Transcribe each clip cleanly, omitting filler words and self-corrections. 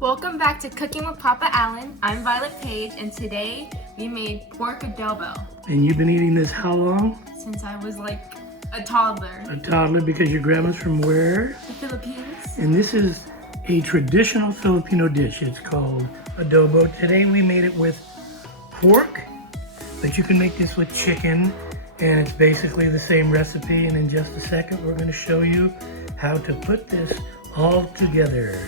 Welcome back to Cooking with Papa Allen. I'm Violet Paige, and today we made pork adobo. And you've been eating this how long? Since I was like a toddler. A toddler, because your grandma's from where? The Philippines. And this is a traditional Filipino dish. It's called adobo. Today we made it with pork, but you can make this with chicken, and it's basically the same recipe. And in just a second, we're going to show you how to put this all together.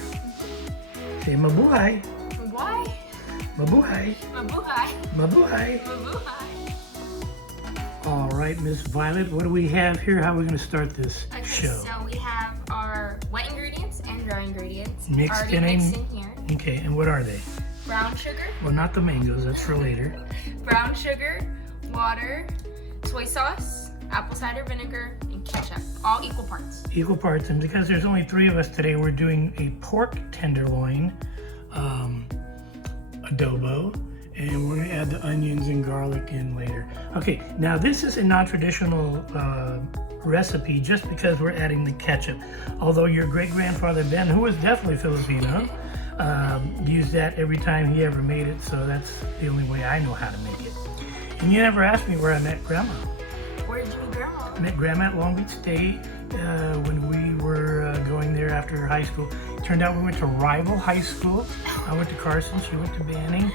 Say mabuhay. Mabuhay. Mabuhay. Mabuhay. Mabuhay. Mabuhay. All right, Miss Violet, what do we have here? How are we going to start this show? So we have our wet ingredients and dry ingredients Mixed already in. mixed in here. Okay, and what are they? Brown sugar, Well, not the mangoes, that's for later. brown sugar, water, soy sauce, apple cider vinegar, and ketchup. All equal parts. Equal parts, and because there's only 3 of us today, we're doing a pork tenderloin adobo, and we're gonna add the onions and garlic in later. Okay, now this is a non-traditional recipe just because we're adding the ketchup. Although your great-grandfather Ben, who was definitely Filipino, used that every time he ever made it, so that's the only way I know how to make it. And you never asked me where I met Grandma. Where did you meet Grandma? I met Grandma at Long Beach State when we were going there after high school. Turned out we went to rival high schools. I went to Carson, she went to Banning.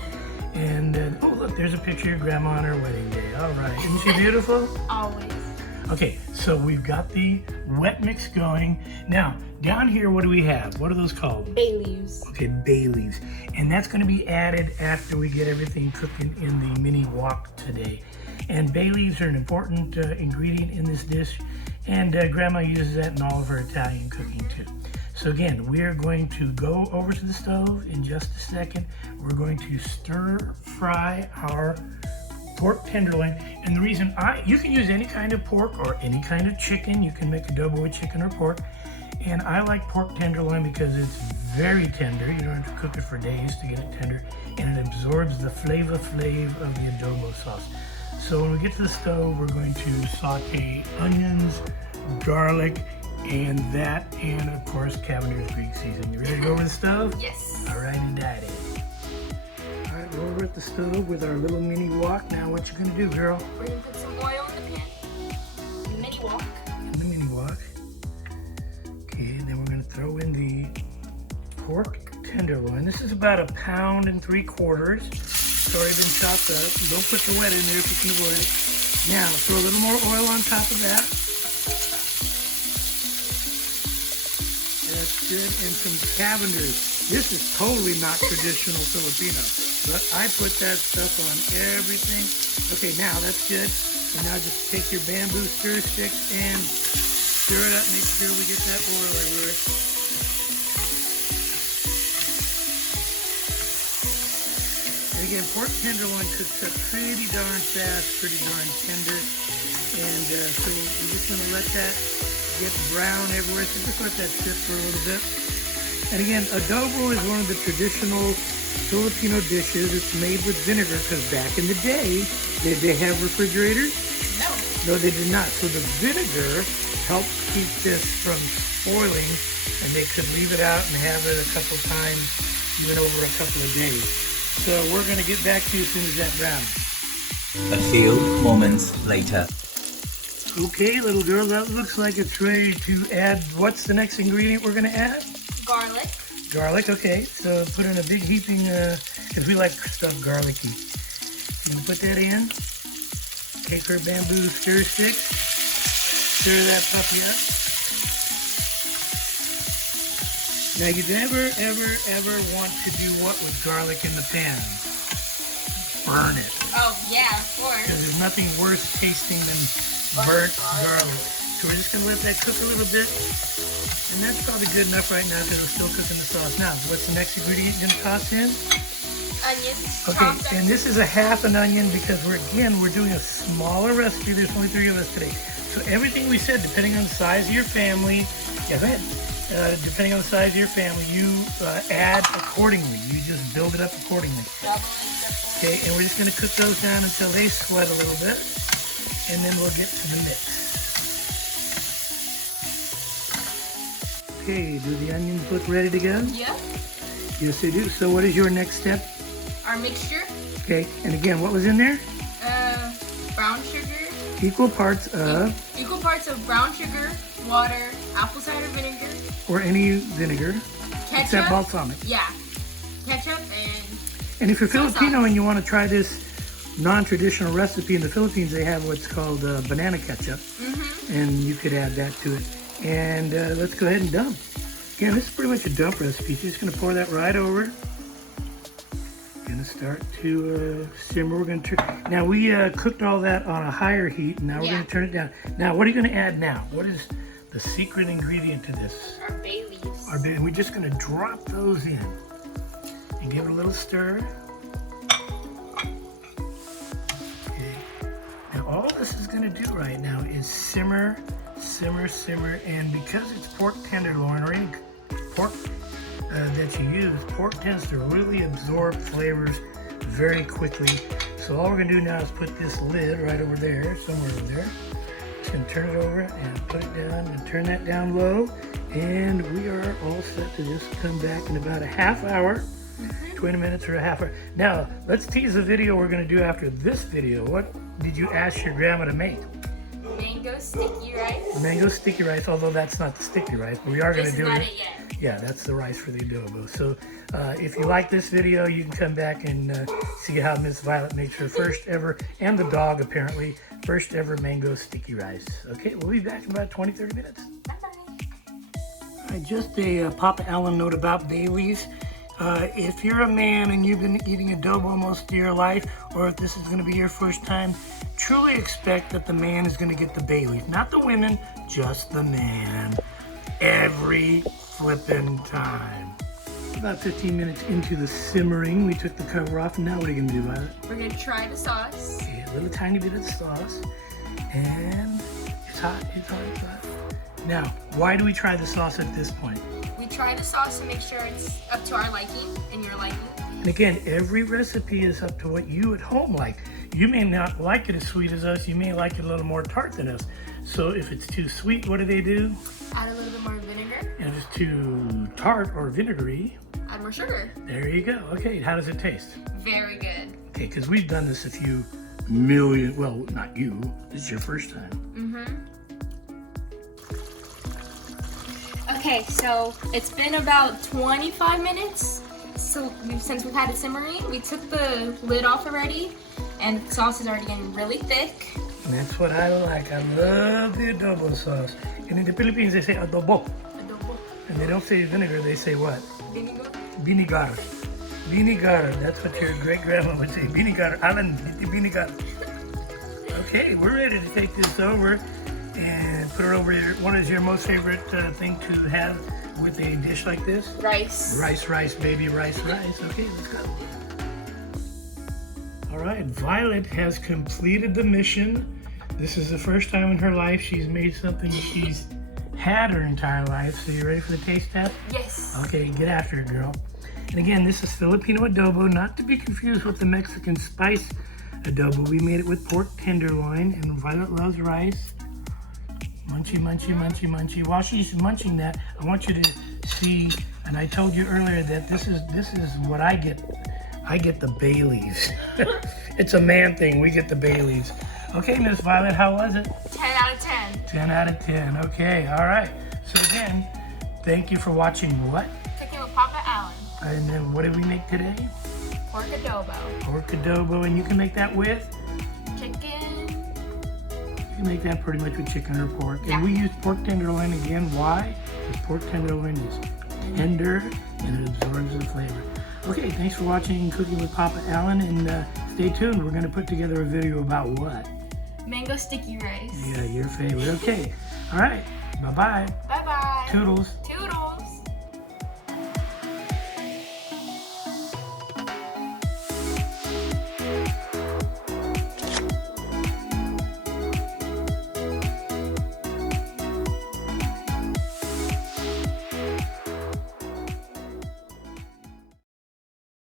And oh look, there's a picture of Grandma on her wedding day. All right, isn't she beautiful? Always. Okay, so we've got the wet mix going. Now, down here, what do we have? What are those called? Bay leaves. Okay, bay leaves. And that's gonna be added after we get everything cooking in the mini wok today. And bay leaves are an important ingredient in this dish, and Grandma uses that in all of her Italian cooking too. So again, we are going to go over to the stove in just a second. We're going to stir fry our pork tenderloin. And the reason you can use any kind of pork or any kind of chicken. You can make adobo with chicken or pork. And I like pork tenderloin because it's very tender. You don't have to cook it for days to get it tender. And it absorbs the flavor of the adobo sauce. So when we get to the stove, we're going to saute onions, garlic, and of course, Cavender's Greek seasoning. You ready to go over the stove? Yes. All right, and daddy. All right, we're over at the stove with our little mini wok. Now, what you gonna do, girl? We're gonna put some oil in the pan. The mini wok. In the mini wok. Okay, and then we're gonna throw in the pork tenderloin. This is about 1.75 pounds. It's already been chopped up. Don't put the wet in there if you can avoid it. Now, throw a little more oil on top of that. That's good. And some Cavender's. This is totally not traditional Filipino, but I put that stuff on everything. Okay, now that's good. And now just take your bamboo stir sticks and stir it up. Make sure we get that oil everywhere. And again, pork tenderloin cooks up pretty darn fast, pretty darn tender. And so we're just gonna let that get brown everywhere. So just let that sit for a little bit. And again, adobo is one of the traditional Filipino dishes. It's made with vinegar because back in the day, did they have refrigerators? No. No, they did not. So the vinegar helps keep this from spoiling, and they could leave it out and have it a couple times, even over a couple of days. So we're gonna get back to you as soon as that browns. A few moments later. Okay, little girl, that looks like it's ready to add. What's the next ingredient we're gonna add? Garlic. Garlic, okay. So put in a big heaping, because we like stuff garlicky. I'm gonna put that in. Take her bamboo stir stick. Stir that puppy up. Now you never, ever want to do what with garlic in the pan? Burn it. Oh yeah, of course. Because there's nothing worse tasting than burnt garlic. So we're just gonna let that cook a little bit. And that's probably good enough right now because we're still cooking the sauce. Now, what's the next ingredient you're gonna toss in? Onions. Okay, and this is a half an onion because we're doing a smaller recipe. There's only 3 of us today. So everything we said, depending on the size of your family, go ahead. Depending on the size of your family, you add accordingly. You just build it up accordingly. Okay, and we're just gonna cook those down until they sweat a little bit. And then we'll get to the mix. Okay, do the onions look ready to go? Yeah. Yes, they do. So what is your next step? Our mixture, Okay, and again, what was in there? brown sugar, Equal parts of, brown sugar, water, apple cider vinegar, or any vinegar, ketchup. except balsamic. Yeah, ketchup And if you're Soy Filipino sauce. and you want to try this non-traditional recipe in the Philippines, they have what's called banana ketchup, and you could add that to it. And let's go ahead and dump. Again, this is pretty much a dump recipe. So you're just going to pour that right over. Going to start to simmer. We're going to turn. Now we cooked all that on a higher heat, and now we're going to turn it down. Now, what are you going to add now? What is the secret ingredient to this? our bay leaves. And we're just going to drop those in and give it a little stir. Okay. Now all this is going to do right now is simmer, simmer, simmer, and because it's pork tenderloin or any pork that you use, pork tends to really absorb flavors very quickly. So all we're going to do now is put this lid right over there, somewhere over there. Just going to turn it over and put it down and turn that down low. And we are all set to just come back in about a half hour, 20 minutes or a half hour. Now, let's tease the video we're going to do after this video. What did you ask your grandma to make? Mango sticky rice. Mango sticky rice, although that's not the sticky rice, but we are going This to is do not it. it yet. Yeah, that's the rice for the adobo. So if you like this video, you can come back and see how Miss Violet makes her first ever, and the dog apparently, first ever mango sticky rice. Okay, we'll be back in about 20-30 minutes. All right, just a Papa Allen note about Bailey's. If you're a man and you've been eating adobo most of your life, or if this is going to be your first time, truly expect that the man is going to get the Bailey's. Not the women, just the man. Every flippin' time. About 15 minutes into the simmering, we took the cover off, and now what are you going to do, Violet? We're gonna try the sauce. Okay, a little tiny bit of the sauce. And it's hot, it's hot, it's hot. Now, why do we try the sauce at this point? We try the sauce to make sure it's up to our liking and your liking. And again, every recipe is up to what you at home like. You may not like it as sweet as us. You may like it a little more tart than us. So if it's too sweet, what do? Add a little bit more vinegar. And if it's too tart or vinegary, Add more sugar. there you go. Okay, how does it taste? Very good. Okay, because we've done this a few million, well, not you. This is your first time. Okay, so it's been about 25 minutes. So since we've had it simmering, we took the lid off already, and the sauce is already getting really thick. And that's what I like. I love the adobo sauce. And in the Philippines, they say adobo. Adobo. And they don't say vinegar, they say what? Vinegar. Vinegar. Vinegar. That's what your great grandma would say. Vinegar. Alan, vinegar. Okay, we're ready to take this over and put it over here. What is your most favorite thing to have with a dish like this? Rice. Rice, rice, baby, rice, rice. Okay, let's go. All right, Violet has completed the mission. This is the first time in her life she's made something she's had her entire life. So you ready for the taste test? Yes. Okay, get after it, girl. And again, this is Filipino adobo, not to be confused with the Mexican spice adobo. We made it with pork tenderloin, and Violet loves rice. Munchy, munchy, munchy, munchy. While she's munching that, I want you to see, and I told you earlier that this is what I get. I get the bay leaves. It's a man thing. We get the bay leaves. Okay, Miss Violet, how was it? 10 out of 10. 10 out of 10. Okay, all right. So again, thank you for watching what? Cooking with Papa Allen. And then what did we make today? Pork adobo. Pork adobo, and you can make that with? Chicken. You can make that pretty much with chicken or pork. Yeah. And we use pork tenderloin again. Why? Because pork tenderloin is tender and it absorbs the flavor. Okay, thanks for watching Cooking with Papa Allen, and stay tuned. We're going to put together a video about what? Mango sticky rice. Yeah, your favorite. Okay, all right. Bye-bye. Bye-bye. Toodles.